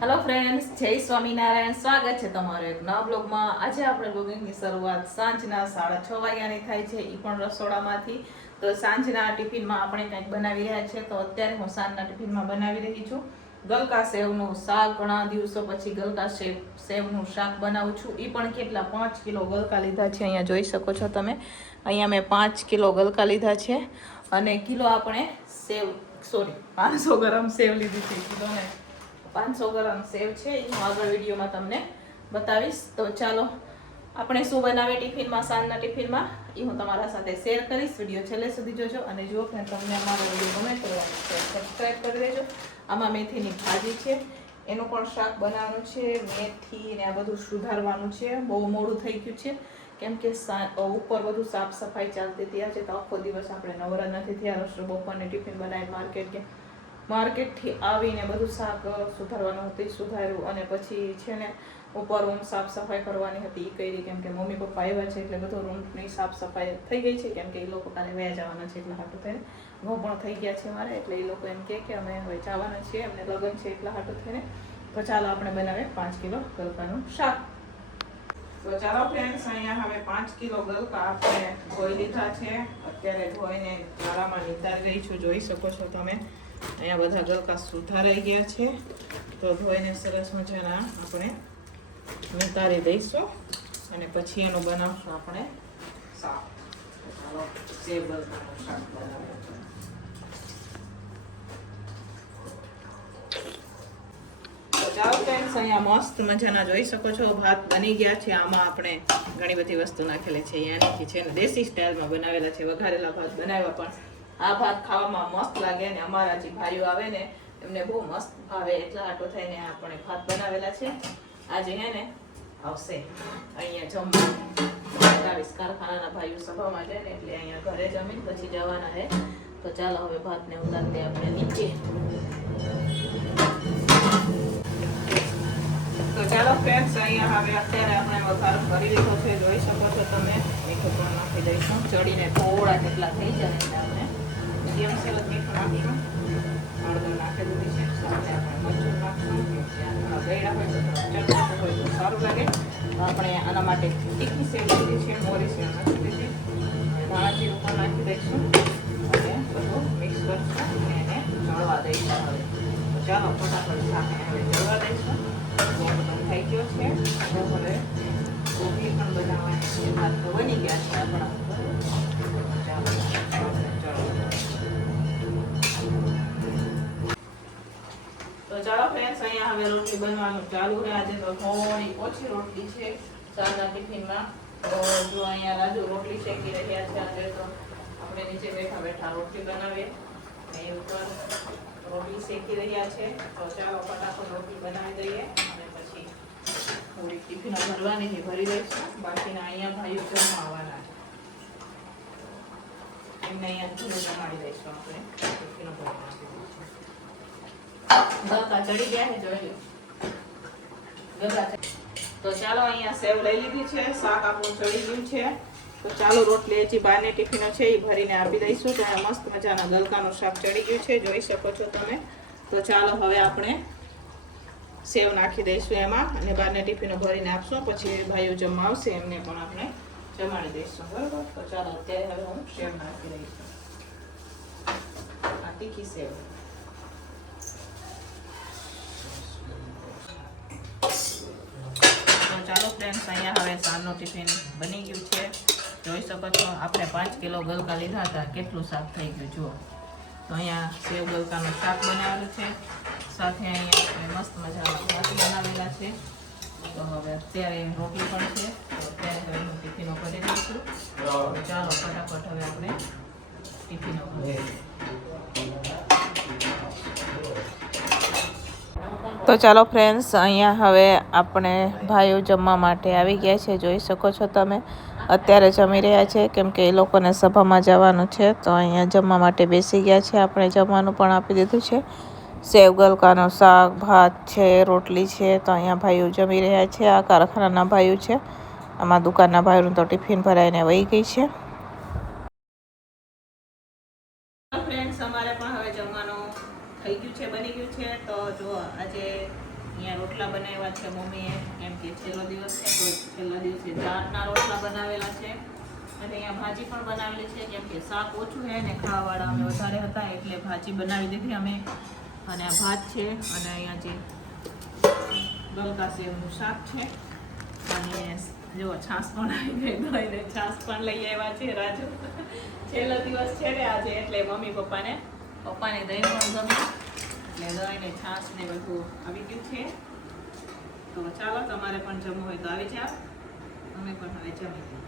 Hello friends, જય સ્વામિનારાયણ. સ્વાગત છે તમારો એક નવા બ્લોગમાં. આજે આપણે બ્લોગિંગની શરૂઆત સાંજના 6:30 વાગ્યાની થાય છે, એ પણ રસોડામાંથી. તો સાંજના ટિફિનમાં આપણે કંઈક બનાવી રહ્યા છીએ. તો અત્યારે હું સાંજના ટિફિનમાં બનાવી રહી છું ગલકા સેવનું શાક. ઘણા દિવસો પછી ગલકા સેવનું શાક બનાવું છું. એ પણ કેટલા 5 કિલો ગલકા લીધા છે. અહીંયા જોઈ શકો છો તમે. અહીંયા મેં 5 કિલો ગલકા લીધા છે અને કિલો આપણે સેવ 500 ગ્રામ સેવ લીધી છે. કિલો ને 500 ગ્રામ સેવ છે, એ હું આગળ વિડીયોમાં તમને બતાવીશ. તો ચાલો આપણે શું બનાવે ટિફિનમાં, સાંજના ટિફિનમાં, એ હું તમારા સાથે શેર કરીશ. વિડીયો છેલ્લે સુધી જોજો અને જો કે તમને અમારો વિડીયો ગમે તો સબસ્ક્રાઈબ કરી દેજો. આમાં મેથીની ભાજી છે, એનું પણ શાક બનાવવાનું છે. મેથી ને આ બધું સુધારવાનું છે. બહુ મોડું થઈ ગયું છે કેમ કે ઉપર બધું સાફ સફાઈ ચાલતી હતી. આજે તો આખો દિવસ આપણે નવરા નથી થયા. રસ્તો બપોરને ટિફિન બનાવી માર્કેટથી આવીને બધું શાક સુધારવાનું હતું, સુધાર્યું. અને પછી છે ને ઉપર રૂમ સાફ સફાઈ કરવાની હતી, એ કરી. કેમ કે મમ્મી પપ્પા આવ્યા છે એટલે બધો રૂમની સાફ સફાઈ થઈ ગઈ છે. કેમ કે એ લોકો કાલે વયા જવાના છે, એટલા હાટું થઈને ઘઉં પણ થઈ ગયા છે મારે. એટલે એ લોકો એમ કે અમે હવે જવાના છીએ, અમને લગ્ન છે, એટલા હાટું થઈને. તો ચાલો આપણે બનાવીએ 5 કિલો ગલકાનું શાક. તો ચાલો ફ્રેન્ડ્સ, અહીંયા હવે 5 કિલો ગલકા આપણે ધોઈ લીધા છે. અત્યારે ધોઈને ગાળામાં નિતારી રહી છું, જોઈ શકો છો તમે. અહીંયા બધા ગલકા સુધારાઈ ગયા છે. તો ધોઈને સરસ મજાના આપણે નિતારી દઈશું અને પછી એનું બનાવશું આપણે શાક. ચાલો સેવ ગલકાનું શાક બનાવીએ. ચાલો ફ્રેન્ડ્સ, અહીંયા મસ્ત મજાના જોઈ શકો છો ભાત બની ગયા છે. આમાં આપણે ઘણી બધી વસ્તુ નાખેલી છે. યાની છે ને દેશી સ્ટાઇલમાં બનાવેલા છે. વઘારેલા ભાત બનાવ્યા, પણ આ ભાત ખાવામાં મસ્ત લાગે. અને અમારા જે ભાઈઓ આવે ને એમને બહુ મસ્ત ભાવે, એટલા હાટો થઈને આપણે ભાત બનાવેલા છે. આજે હે ને આવશે અહીંયા જમવા. કારખાનાના ભાઈઓ સભામાં જાય ને એટલે અહીંયા ઘરે જમીન પછી જવાના હે. તો ચાલો હવે ભાતને ઉતારી દઈએ આપણે નીચે. તો ચાલો ફ્રેન્ડ્સ, અહીંયા હવે અત્યારે આપણે વઘાર કરી લીધો છે, જોઈ શકો છો તમે. મીઠું પણ નાખી દઈશું. ચડીને થોડા કેટલા થઈ જાય એટલે આપણે મીડિયમ સેલ મીઠું નાખીશું. હળદર નાખી દીધી છે. સાથે આપણે મરચું નાખશું. થોડા ગળ્યા હોય તો ચટપટું હોય તો સારું લાગે. આપણે આના માટે તીખી સેવ લીધી છે, મોરી સેવ નાખી દીધી. ધાણા જીરું પણ નાખી દઈશું અને બધું મિક્સ કરશું અને એને ચડવા દઈશું. હવે તો ચાલો ફટાફટ શાકને હવે ચડવા દઈશું. થઈ ગયો છે. હવે કોબી પણ બનાવવાની છે. ભાત તો બની ગયા છે આપણા. તો ચાલો ફ્રેન્ડ્સ, અહીંયા હવે રોટલી બનવાનું ચાલુ છે. આજે તો થોડી ઓછી રોટલી છે સાંજના ટિફિનમાં. તો જો અહીંયા રાજુ રોટલી શેકી રહ્યા છે. આજે તો આપણે નીચે બેઠા બેઠા રોટલી બનાવીએ. અહીં ઉપર રોટલી શેકી રહ્યા છે. તો ચાલો ફટાફટ રોટલી બનાવી દઈએ અને પછી થોડી ટિફિનો ભરવાની છે, ભરી દઈશું. બાકીના અહીંયા ભાઈઓ જમવા આવવાના છે, એમને અહીંયા ટિફિનો જમાડી દઈશું. આપણે ટિફિનો ભરવાના ગલકા ચડી ગયા છે, જોઈ લો. તો ચાલો અહીંયા સેવ લઈ લીધી છે. શાક આપણું ચડી ગયું છે. તો ચાલો રોટલી હજી બારને ટિફિનો છે, એ ભરીને આપી દઈશું. તો અહીંયા મસ્ત મજાના ગલકાનું શાક ચડી ગયું છે, જોઈ શકો છો તમે. તો ચાલો હવે આપણે સેવ નાખી દઈશું એમાં અને બારને ટિફિનો ભરીને આપશું. પછી ભાઈઓ જમવા આવશે, એમને પણ આપણે જમાડી દઈશું. બરાબર. તો ચાલો અત્યારે હવે હું સેવ નાખી દઈશું. આ તીખી સેવ. ચાલો ફ્રેન્ડ્સ, અહીંયા હવે સાંજનું ટિફિન બની ગયું છે, જોઈ શકો છો. આપણે 5 કિલો ગલકા લીધા હતા, કેટલું શાક થઈ ગયું જુઓ. તો અહીંયા સેવ ગલકાનું શાક બનાવેલું છે. સાથે અહીંયા મસ્ત મજાના ભાત બનાવેલા છે. તો હવે અત્યારે રોટલી પણ છે. તો અત્યારે હવે હું ટિફિનો કરી દઈશું. ચાલો ફટાફટ હવે આપણે ટિફિનો કરીએ. તો ચાલો ફ્રેન્ડ્સ, અહીંયા હવે આપણે ભાઈઓ જમવા માટે આવી ગયા છે, જોઈ શકો છો તમે. અત્યારે જમી રહ્યા છે કેમ કે એ લોકોને સભામાં જવાનું છે. તો અહીંયા જમવા માટે બેસી ગયા છે. આપણે જમવાનું પણ આપી દીધું છે. સેવ ગલકાનું શાક, ભાત છે, રોટલી છે. તો અહીંયા ભાઈઓ જમી રહ્યા છે. આ કારખાનાના ભાઈઓ છે. આમાં દુકાનના ભાઈઓનું તો ટિફિન ભરાઈને વહી ગઈ છે. ફ્રેન્ડ્સ, અમારે પણ હવે જમવાનું થઈ ગયું છે, બની ગયું છે. તો જો આજે અહીંયા રોટલા બનાવ્યા છે મમ્મીએ, કેમ કે છેલ્લો દિવસ છે તો છેલ્લા દિવસે જાતના રોટલા બનાવેલા છે. અને અહીંયા ભાજી પણ બનાવેલી છે, કેમ કે શાક ઓછું છે ને ખાવાવાળા અમે વધારે હતા એટલે ભાજી બનાવી દીધી અમે. અને આ ભાત છે અને અહીંયા જે ગલકા સેવનું શાક છે. અને જો છાશ પણ આવી ગઈ, દહીંને છાશ પણ લઈ આવ્યા છે રાજુ. છેલ્લો દિવસ છે ને આજે એટલે મમ્મી પપ્પાને દહીં પણ ગમે એટલે દહીં ને છાશ ને બધું આવી ગયું છે. તો ચાલો તમારે પણ જમવું હોય તો આવી જાઓ, અમે પણ હવે જમી.